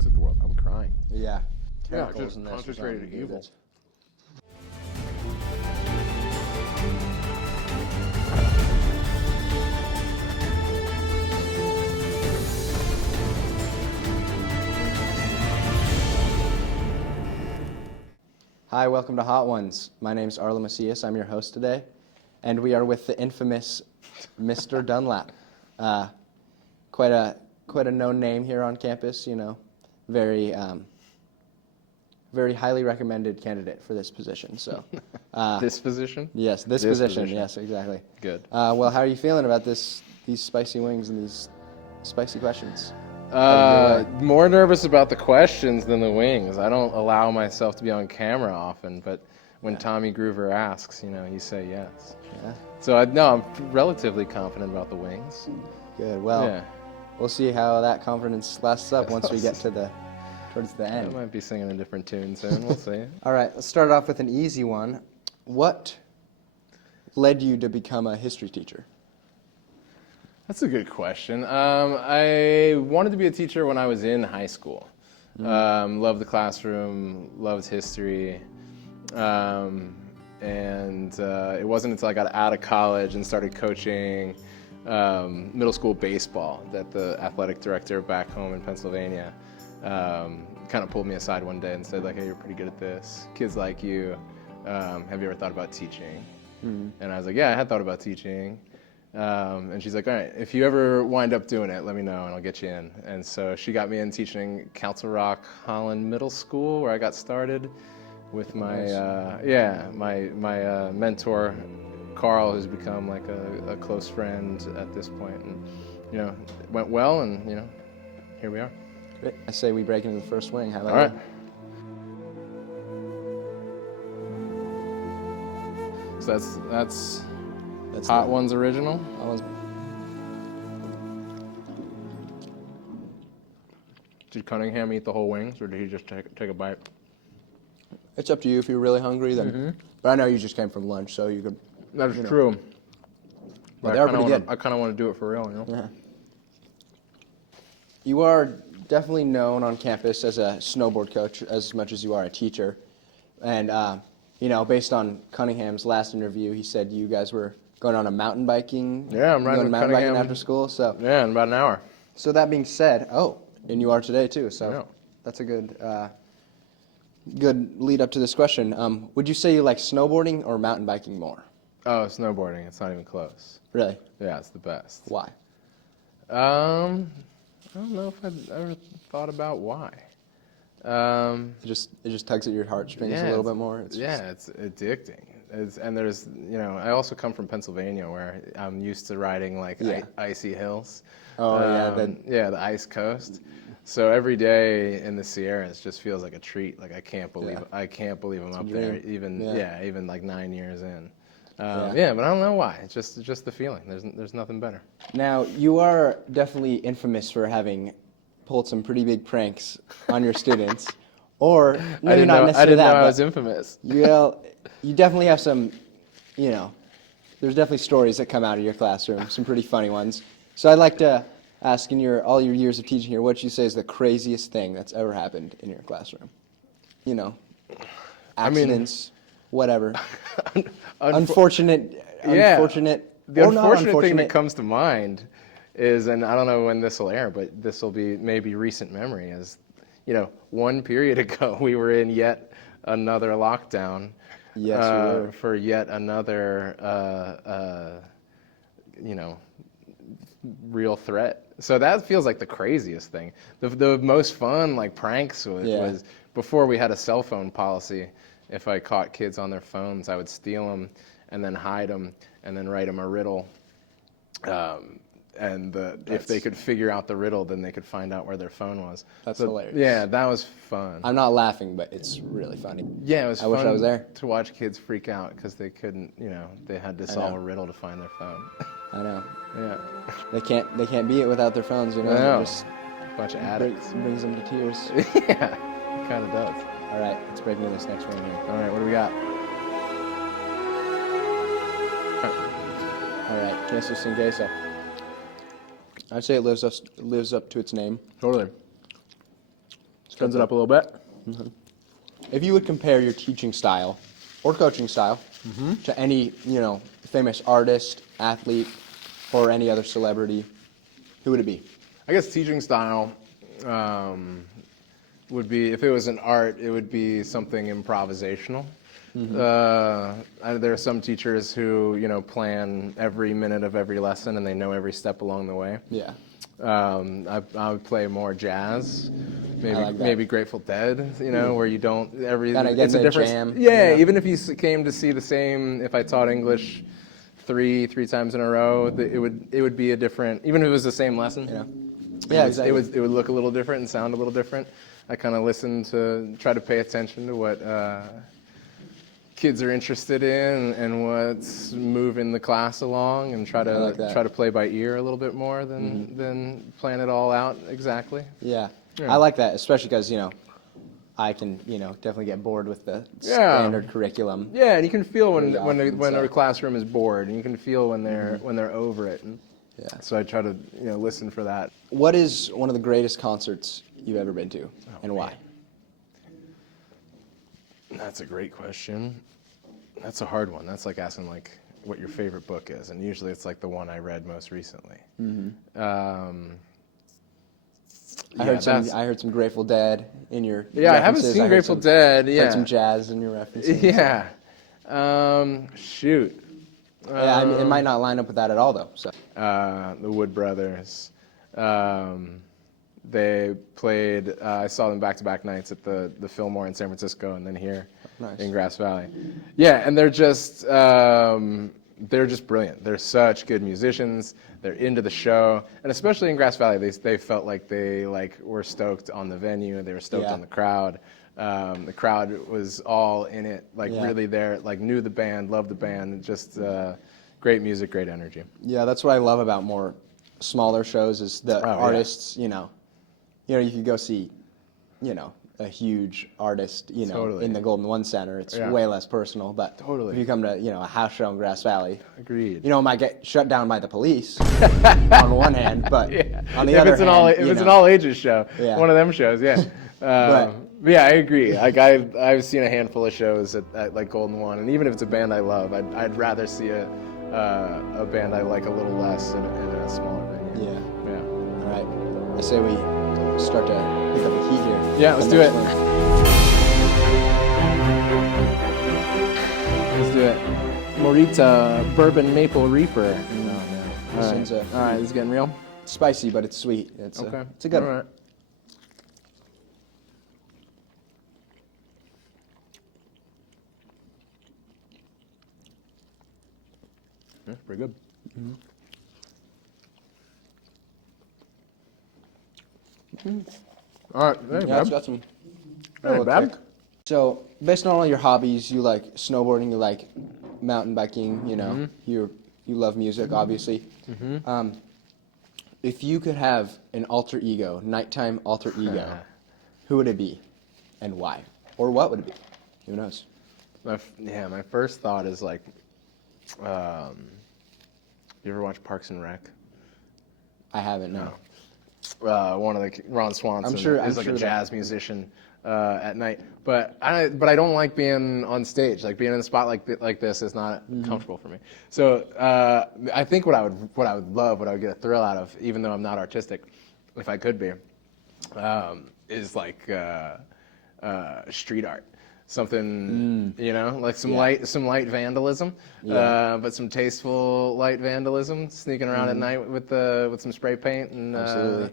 looks at the world. I'm crying. Yeah. Yeah, Chemicals just in this concentrated was not evil. good. Hi, welcome to Hot Ones. My name's Arlo Macias. I'm your host today, and we are with the infamous Mr. Dunlap. Quite a known name here on campus. You know, very highly recommended candidate for this position. So, This position? yes, this position. Yes, exactly. Good. Well, how are you feeling about these spicy wings and these spicy questions? More nervous about the questions than the wings. I don't allow myself to be on camera often, but when Tommy Groover asks, you say yes. Yeah. So I'm relatively confident about the wings. Good. Well, Yeah. we'll see how that confidence lasts up once we get towards the I end. might be singing a different tune soon. We'll see. All right, let's start off with an easy one. What led you to become a history teacher? That's a good question. I wanted to be a teacher when I was in high school. Loved the classroom, loved history. And it wasn't until I got out of college and started coaching middle school baseball that the athletic director back home in Pennsylvania kind of pulled me aside one day and said, like, hey, you're pretty good at this. Kids like you. Have you ever thought about teaching? And I was like, yeah, I had thought about teaching. And she's like, all right, if you ever wind up doing it, let me know and I'll get you in. And so she got me in teaching Council Rock Holland Middle School, where I got started with my my mentor, Carl, who's become like a close friend at this point. And it went well, and here we are. Great. I say we break into the first wing. How about All right. So that's Hot Ones original. Hot Ones. Did Cunningham eat the whole wings, or did he just take a bite? It's up to you if you're really hungry. Then, but I know you just came from lunch, so you could. That's true. But they are pretty good. I kind of want to do it for real, Yeah. You are definitely known on campus as a snowboard coach as much as you are a teacher, and based on Cunningham's last interview, he said you guys were going on a mountain biking. Yeah, I'm riding with mountain biking Cunningham after school. So yeah, in about an hour. So that being said, and you are today too. So Yeah. that's a good lead up to this question. Would you say you like snowboarding or mountain biking more? Oh, snowboarding. It's not even close. Really? Yeah, it's the best. Why? I don't know if I've ever thought about why. It just tugs at your heartstrings a little bit more. It's addicting. And there's, I also come from Pennsylvania, where I'm used to riding like icy hills. Oh the ice coast. So every day in the Sierras just feels like a treat. Like I can't believe I'm up there. Even like 9 years in. But I don't know why. It's just the feeling. There's nothing better. Now, you are definitely infamous for having pulled some pretty big pranks on your students, or maybe not necessarily that. I didn't know I was infamous. You definitely have some, there's definitely stories that come out of your classroom, some pretty funny ones. So I'd like to ask, in all your years of teaching here, what you say is the craziest thing that's ever happened in your classroom? Accidents, whatever. Unfortunate. The unfortunate thing that comes to mind is, and I don't know when this will air, but this will be maybe recent memory, is, one period ago we were in yet another lockdown. Yes, we were. For yet another, real threat. So that feels like the craziest thing. The most fun, like, pranks was before we had a cell phone policy. If I caught kids on their phones, I would steal them and then hide them and then write them a riddle. If they could figure out the riddle, then they could find out where their phone was. That's hilarious. Yeah, that was fun. I'm not laughing, but it's really funny. Yeah, it was fun. I wish I was there. To watch kids freak out because they couldn't, they had to solve a riddle to find their phone. I know. Yeah. They can't be it without their phones, I know. Just a bunch of addicts. Brings them to tears. Yeah, it kind of does. All right, let's break into this next one here. All right, what do we got? All right, queso sin queso. I'd say it lives up to its name. Totally. Turns it up a little bit. If you would compare your teaching style or coaching style to any, famous artist, athlete, or any other celebrity, who would it be? I guess teaching style would be, if it was an art, it would be something improvisational. There are some teachers who, plan every minute of every lesson and they know every step along the way. Yeah. I would play more jazz, like that. maybe Grateful Dead, where you don't Kinda get it's a the different jam. Yeah, even if you came to see the same. If I taught English three times in a row, it would be a different. Even if it was the same lesson. Yeah, exactly. It would look a little different and sound a little different. I kind of listen to try to pay attention to what kids are interested in and what's moving the class along, and try to play by ear a little bit more than plan it all out exactly. Yeah. I like that, especially because I can definitely get bored with the standard curriculum. Yeah, and you can feel when so. a classroom is bored, and you can feel when they're over it. And so I try to listen for that. What is one of the greatest concerts you've ever been to, and why? That's a great question. That's a hard one. That's like asking what your favorite book is, and usually it's like the one I read most recently. I heard some Grateful Dead in your I haven't seen Grateful Dead. Yeah, heard some jazz in your references. Yeah. Shoot. It might not line up with that at all, though. So. The Wood Brothers. They played. I saw them back-to-back nights at the Fillmore in San Francisco, and then here in Grass Valley. Yeah, and they're just brilliant. They're such good musicians. They're into the show, and especially in Grass Valley, they felt like they were stoked on the venue. They were stoked on the crowd. The crowd was all in it, really there, knew the band, loved the band. Just great music, great energy. Yeah, that's what I love about more smaller shows is the artists. You could go see, a huge artist, in the Golden One Center. It's way less personal. But if you come to, a house show in Grass Valley, agreed. It might get shut down by the police on one hand, but on the other hand, if it's an all ages show, one of them shows, but yeah, I agree. I've seen a handful of shows at Golden One, and even if it's a band I love, I'd rather see a band I like a little less in a smaller venue. Yeah. All right. I say we start to pick up the heat here. Yeah, let's do it. Let's do it. Morita Bourbon Maple Reaper. Oh, man. All right, this is getting real. It's spicy, but it's sweet. It's okay. It's a good one. All right. Yeah, pretty good. All right, it's got some. bad. So, based on all your hobbies, you like snowboarding, you like mountain biking. You love music, obviously. If you could have an alter ego, nighttime alter ego, who would it be, and why, or what would it be? Who knows? My first thought is you ever watch Parks and Rec? I haven't, no. One of the Ron Swanson is a jazz musician at night, but I don't like being on stage. Like being in a spot like this is not comfortable for me. So I think what I would love, what I would get a thrill out of, even though I'm not artistic, if I could be, is street art. Something, like some light vandalism, but some tasteful light vandalism, sneaking around at night with some spray paint and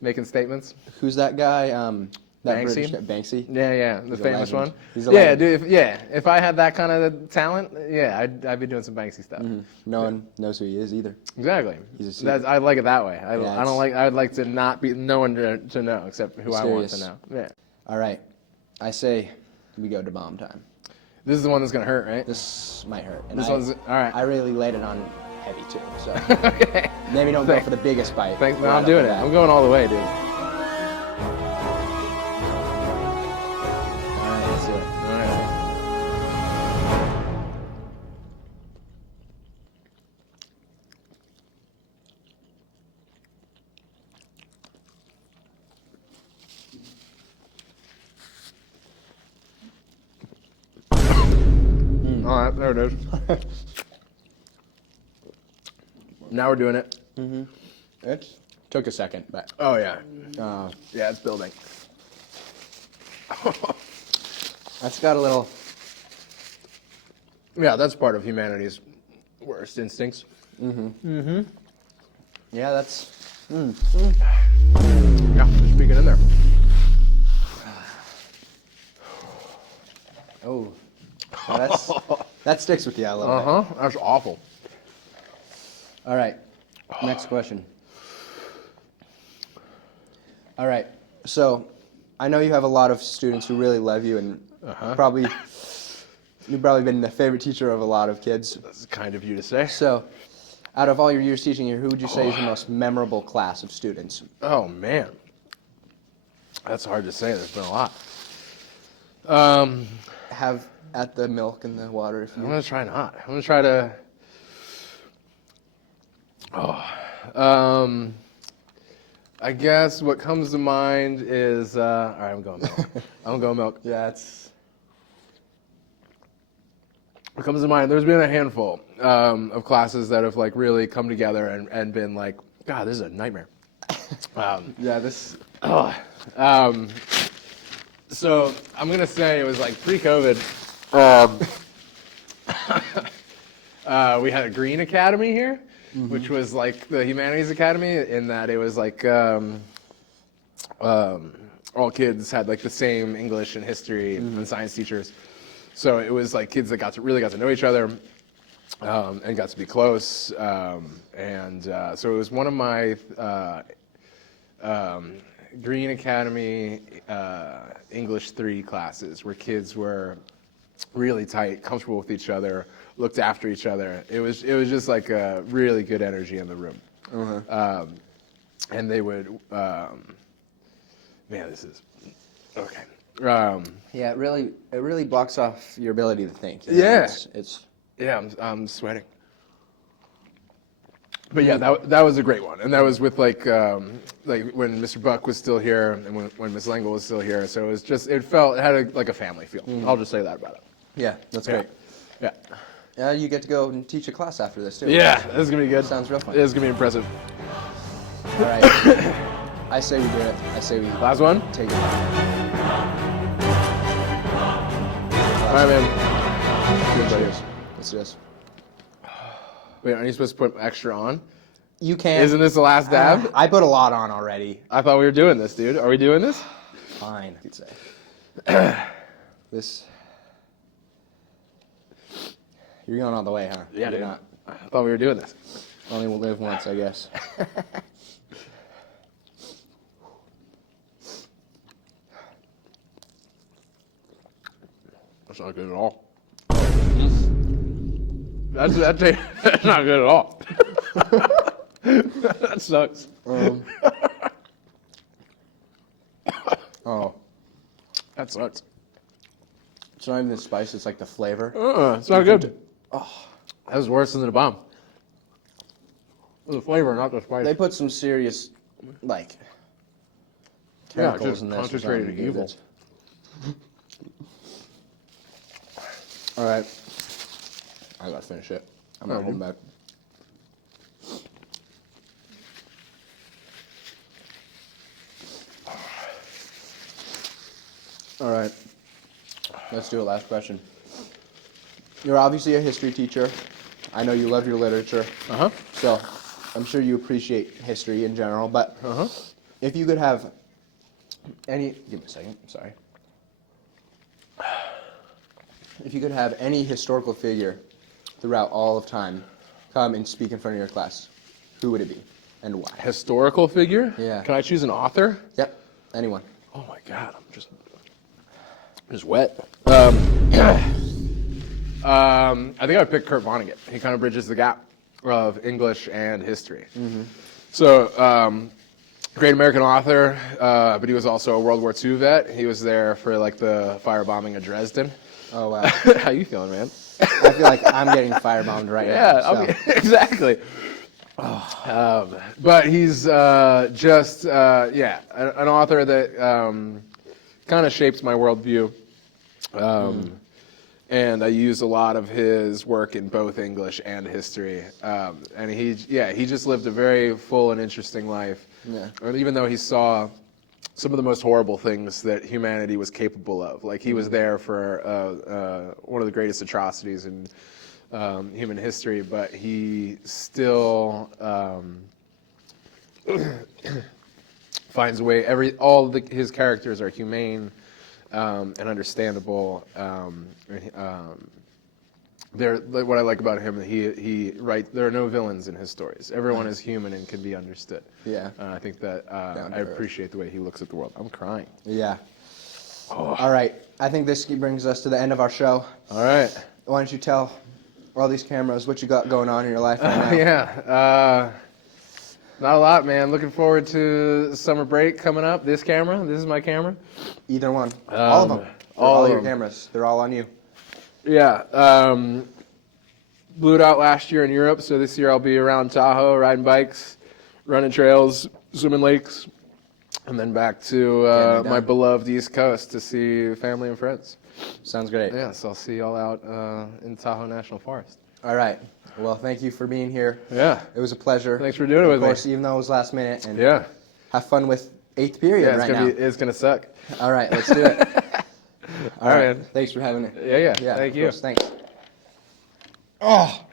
making statements. Who's that guy? That Banksy? British guy, Banksy. Yeah, the famous one. He's a legend. Dude. If I had that kind of talent, I'd be doing some Banksy stuff. No one knows who he is either. Exactly. He's a I like it that way. I don't like. I would like to not be no one to know except who I want to know. Yeah. All right, I say we go to bomb time. This is the one that's gonna hurt, right? This might hurt. And this one's all right. I really laid it on heavy too, so okay. Maybe don't go for the biggest bite. Thanks. No, I'm doing it. I'm going all the way, dude. There it is. Now we're doing it. It took a second, but Oh, yeah. Yeah, it's building. that's got a little. Yeah, that's part of humanity's worst instincts. Yeah, that's. Yeah, just peeking in there. Oh, that's that sticks with you a little bit. That's awful. All right, next question. All right, so I know you have a lot of students who really love you, and you've probably been the favorite teacher of a lot of kids. That's kind of you to say. So, out of all your years teaching here, who would you say is the most memorable class of students? Oh, man. That's hard to say. There's been a lot. Have at the milk and the water if I'm you. going to try not. I'm going to try to... I guess what comes to mind is... all right, I'm going milk. I'm going milk. Yeah, it's. What comes to mind, there's been a handful of classes that have like really come together and been like, God, this is a nightmare. Yeah, this. So I'm gonna say it was like pre-COVID. We had a Green Academy here, which was like the Humanities Academy in that it was like all kids had like the same English and history and science teachers. So it was like kids that really got to know each other and got to be close. So it was one of my Green Academy English 3 classes where kids were really tight, comfortable with each other, looked after each other. It was just like a really good energy in the room. And they would, man, this is, okay. Yeah, it really blocks off your ability to think. Yeah. It's Yeah, I'm sweating. But yeah, that was a great one, and that was with like when Mr. Buck was still here and when Miss Langle was still here. So it had like a family feel. I'll just say that about it. Yeah, that's great. Yeah. Yeah, you get to go and teach a class after this too. Yeah, this is gonna be good. Sounds real fun. This is gonna be impressive. All right. I say we do it. I say we Last one. take it. All right, man. Let's do this. Wait, aren't you supposed to put extra on? You can. Isn't this the last dab? I put a lot on already. I thought we were doing this, dude. Are we doing this? Fine, I could say. This. You're going all the way, huh? Yeah, You're dude. not. I thought we were doing this. Only will live once, I guess. That's not good at all. That's not good at all. That sucks. Oh, That sucks. it's not even the spice; it's like the flavor. It's not good. That was worse than the bomb. The flavor, not the spice. They put some serious, like, Yeah, chemicals just in this. or concentrated something. evil. All right, I gotta finish it. I'm not holding back. All right, let's do it. Last question. You're obviously a history teacher. I know you love your literature. So I'm sure you appreciate history in general. But if you could have any, give me a second. I'm sorry. If you could have any historical figure throughout all of time come and speak in front of your class, who would it be and why? Historical figure? Yeah. Can I choose an author? Yep, anyone. Oh my God, I'm just wet. I think I would pick Kurt Vonnegut. He kind of bridges the gap of English and history. So, great American author, but he was also a World War II vet. He was there for like the firebombing of Dresden. Oh, wow. How you feeling, man? I feel like I'm getting firebombed right now. So. Exactly. But he's just, an author that kind of shapes my worldview. and I use a lot of his work in both English and history. And he just lived a very full and interesting life. Yeah. And even though he saw some of the most horrible things that humanity was capable of, like he was there for one of the greatest atrocities in human history, but he still finds a way. His characters are humane and understandable. What I like about him, there are no villains in his stories. Everyone is human and can be understood. Yeah. I think that I appreciate the way he looks at the world. I'm crying. Yeah. Oh. All right. I think this brings us to the end of our show. All right. Why don't you tell all these cameras what you got going on in your life right now? Yeah. Not a lot, man. Looking forward to summer break coming up. This is my camera. Either one. All of them. All your cameras. They're all on you. Yeah. Blew it out last year in Europe, so this year I'll be around Tahoe, riding bikes, running trails, swimming lakes, and then back to my beloved East Coast to see family and friends. Sounds great. Yeah, so I'll see y'all out in Tahoe National Forest. All right. Well, thank you for being here. Yeah. It was a pleasure. Thanks for doing it with me. Of course, even though it was last minute. And yeah. Have fun with 8th period right now. It's going to suck. All right, let's do it. All right. Man. Thanks for having me. Yeah. Thank you. Course, thanks. Oh.